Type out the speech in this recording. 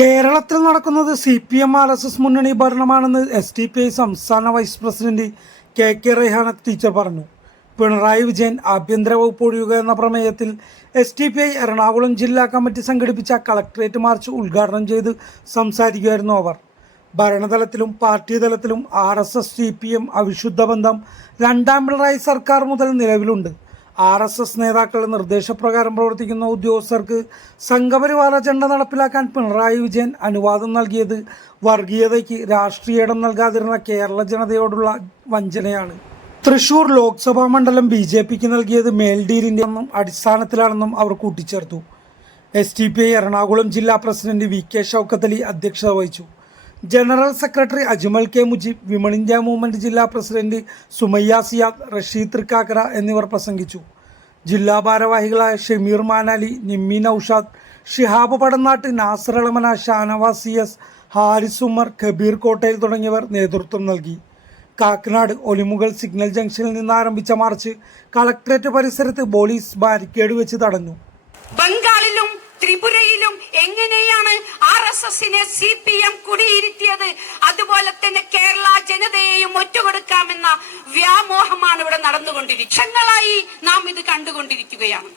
കേരളത്തിൽ നടക്കുന്നത് C P M R S S മുന്നണി ഭരണമാണെന്ന് എസ് ഡി പി ഐ സംസ്ഥാന vice president K K Rehana teacher പറഞ്ഞു. പിണറായി വിജയൻ ആഭ്യന്തര വകുപ്പ് ഒഴിയുക എന്ന പ്രമേയത്തിൽ S D P I Ernakulam ജില്ലാ കമ്മിറ്റി സംഘടിപ്പിച്ച കളക്ട്രേറ്റ് മാർച്ച് ഉദ്ഘാടനം ചെയ്ത് സംസാരിക്കുകയായിരുന്നു അവർ. ഭരണതലത്തിലും പാർട്ടി തലത്തിലും R S S C P M അവിശുദ്ധ ബന്ധം രണ്ടാം പിണറായി സർക്കാർ മുതൽ നിലവിലുണ്ട്. ആർ എസ് എസ് നേതാക്കളുടെ നിർദ്ദേശപ്രകാരം പ്രവർത്തിക്കുന്ന ഉദ്യോഗസ്ഥർക്ക് സംഘപരിവാര അജണ്ട നടപ്പിലാക്കാൻ പിണറായി വിജയൻ അനുവാദം നൽകിയത് വർഗീയതയ്ക്ക് രാഷ്ട്രീയ ഇടം നൽകാതിരുന്ന കേരള ജനതയോടുള്ള വഞ്ചനയാണ്. തൃശൂർ ലോക്സഭാ മണ്ഡലം ബി ജെ പിക്ക് നൽകിയത് മേൽഡീലിന്റെ എന്നും അടിസ്ഥാനത്തിലാണെന്നും അവർ കൂട്ടിച്ചേർത്തു. S T P I Ernakulam ജില്ലാ പ്രസിഡന്റ് വി കെ ഷൗക്കത്തലി അധ്യക്ഷത വഹിച്ചു. General secretary Ajmal K Mujeeb women India movement ജില്ലാ പ്രസിഡന്റ് സുമയ്യ സിയാദ് റഷീദ് തൃക്കാക്കര എന്നിവർ പ്രസംഗിച്ചു. ജില്ലാ ഭാരവാഹികളായ ഷെമീർ മാനാലി നിമ്മി നൌഷാദ് ഷിഹാബ് പടനാട്ട് നാസർ അളമന ഷാനവാസ് സി എസ് ഹാരിസ് ഉമർ കബീർ കോട്ടയിൽ തുടങ്ങിയവർ നേതൃത്വം നൽകി. കാക്കനാട് ഒലിമുകൾ സിഗ്നൽ ജംഗ്ഷനിൽ നിന്ന് ആരംഭിച്ച മാർച്ച് കളക്ടറേറ്റ് പരിസരത്ത് പോലീസ് ബാരിക്കേഡ് വെച്ച് തടഞ്ഞു. ബംഗാളിലും ത്രിപുരയിലും എങ്ങനെയാണ് ആർ എസ് എസിനെ സി പി എം കുടിയിരുത്തിയത്? അതുപോലെ തന്നെ കേരള ജനതയെയും ഒറ്റുകൊടുക്കാമെന്ന വ്യാമോഹമാണ് വർഷങ്ങളായി നാം ഇത് കണ്ടുകൊണ്ടിരിക്കുകയാണ്.